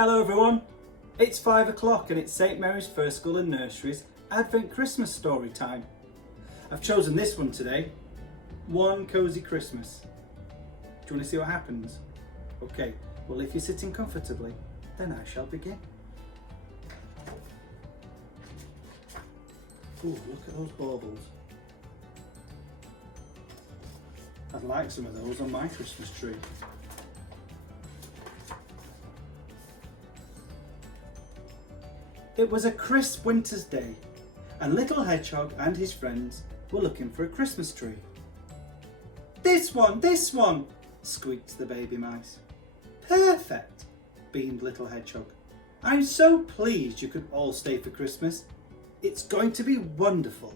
Hello everyone, it's 5 o'clock and it's St Mary's First School and Nursery's Advent Christmas story time. I've chosen this one today, One Cozy Christmas. Do you want to see what happens? Okay, well if you're sitting comfortably, then I shall begin. Ooh, look at those baubles. I'd like some of those on my Christmas tree. It was a crisp winter's day, and Little Hedgehog and his friends were looking for a Christmas tree. This one, squeaked the baby mice. Perfect, beamed Little Hedgehog. I'm so pleased you could all stay for Christmas. It's going to be wonderful.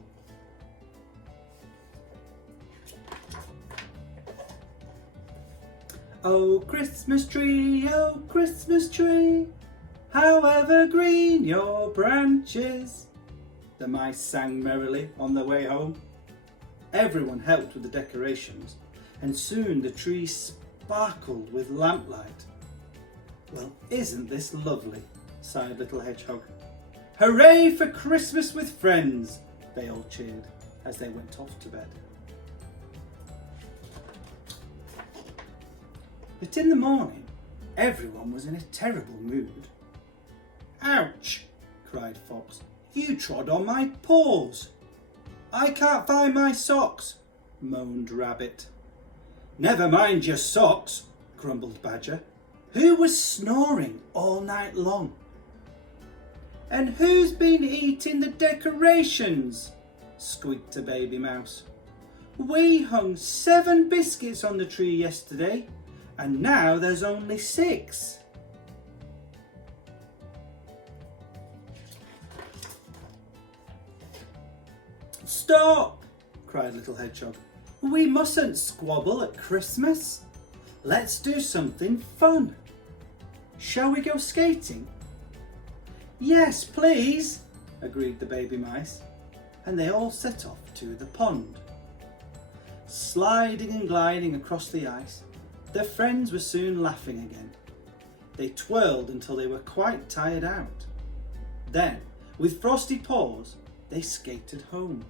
Oh Christmas tree, however green your branches, the mice sang merrily on their way home. Everyone helped with the decorations, and soon the tree sparkled with lamplight. Well, isn't this lovely? Sighed Little Hedgehog. Hooray for Christmas with friends! They all cheered as they went off to bed. But in the morning, everyone was in a terrible mood. Ouch! Cried Fox. You trod on my paws. I can't find my socks, moaned Rabbit. Never mind your socks, grumbled Badger. Who was snoring all night long? And who's been eating the decorations? Squeaked a baby mouse. We hung 7 biscuits on the tree yesterday, and now there's only 6. Stop! Cried Little Hedgehog. We mustn't squabble at Christmas. Let's do something fun. Shall we go skating? Yes, please, agreed the baby mice, and they all set off to the pond. Sliding and gliding across the ice, their friends were soon laughing again. They twirled until they were quite tired out. Then, with frosty paws, they skated home.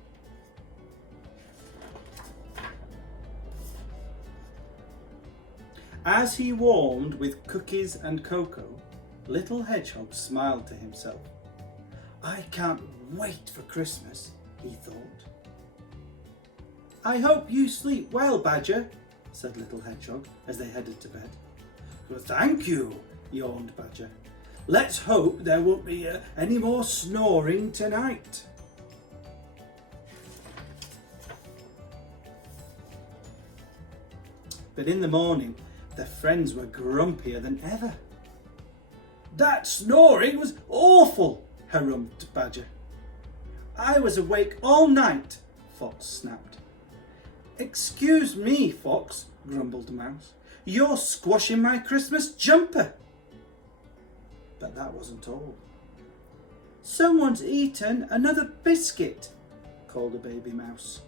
As he warmed with cookies and cocoa, Little Hedgehog smiled to himself. I can't wait for Christmas, he thought. I hope you sleep well, Badger, said Little Hedgehog as they headed to bed. Well, thank you, yawned Badger. Let's hope there won't be any more snoring tonight. But in the morning, their friends were grumpier than ever. That snoring was awful, harrumphed Badger. I was awake all night, Fox snapped. Excuse me, Fox, grumbled Mouse. You're squashing my Christmas jumper. But that wasn't all. Someone's eaten another biscuit, called a baby mouse.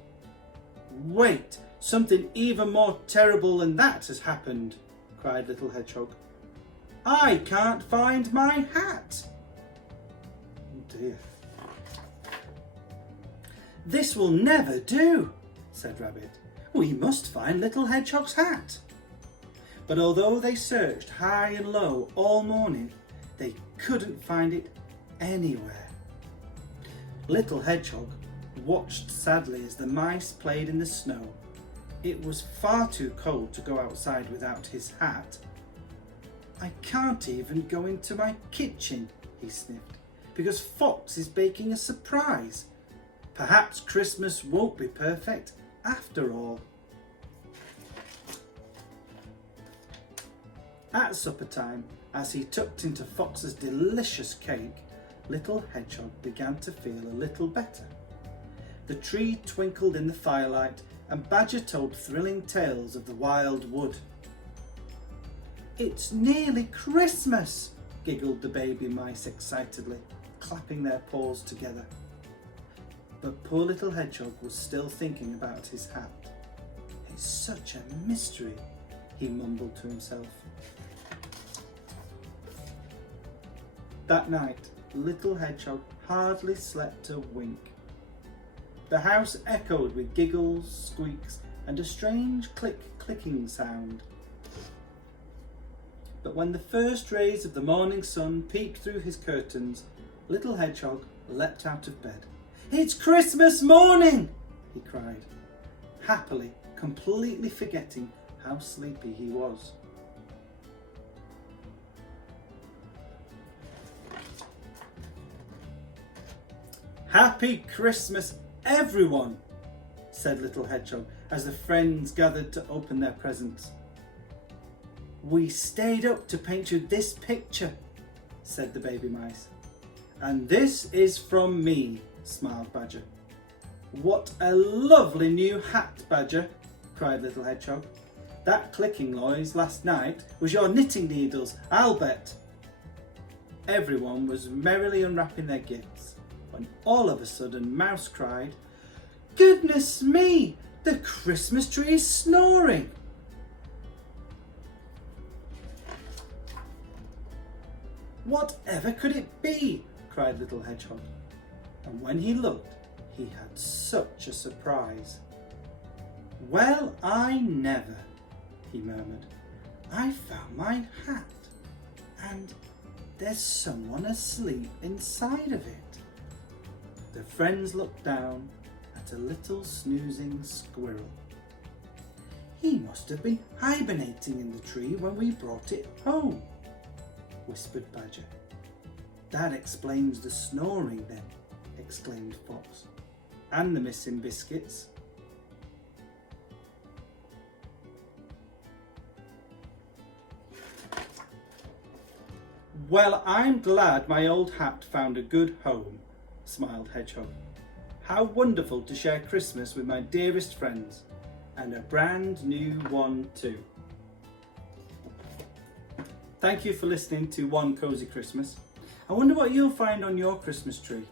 Wait, something even more terrible than that has happened, cried Little Hedgehog. I can't find my hat. Oh dear. This will never do, said Rabbit. We must find Little Hedgehog's hat. But although they searched high and low all morning, they couldn't find it anywhere. Little Hedgehog watched sadly as the mice played in the snow. It was far too cold to go outside without his hat. I can't even go into my kitchen, he sniffed, because Fox is baking a surprise. Perhaps Christmas won't be perfect after all. At supper time, as he tucked into Fox's delicious cake, Little Hedgehog began to feel a little better. The tree twinkled in the firelight, and Badger told thrilling tales of the wild wood. It's nearly Christmas, giggled the baby mice excitedly, clapping their paws together. But poor Little Hedgehog was still thinking about his hat. It's such a mystery, he mumbled to himself. That night, Little Hedgehog hardly slept a wink. The house echoed with giggles, squeaks, and a strange clicking sound. But when the first rays of the morning sun peeped through his curtains, Little Hedgehog leapt out of bed. "It's Christmas morning!" he cried, happily, completely forgetting how sleepy he was. "Happy Christmas, everyone!" said Little Hedgehog as the friends gathered to open their presents. "We stayed up to paint you this picture," said the baby mice. "And this is from me," smiled Badger. "What a lovely new hat, Badger," cried Little Hedgehog. "That clicking noise last night was your knitting needles, I'll bet." Everyone was merrily unwrapping their gifts when all of a sudden Mouse cried, "Goodness me, the Christmas tree is snoring!" "Whatever could it be?" cried Little Hedgehog. And when he looked, he had such a surprise. "Well, I never," he murmured. "I found my hat, and there's someone asleep inside of it." The friends looked down at a little snoozing squirrel. "He must have been hibernating in the tree when we brought it home," whispered Badger. "That explains the snoring then," exclaimed Fox. "And the missing biscuits." "Well, I'm glad my old hat found a good home," smiled Hedgehog. "How wonderful to share Christmas with my dearest friends, and a brand new one too." Thank you for listening to One Cozy Christmas. I wonder what you'll find on your Christmas tree.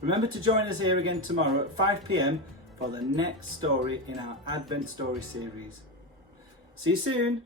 Remember to join us here again tomorrow at 5 p.m. for the next story in our Advent Story series. See you soon.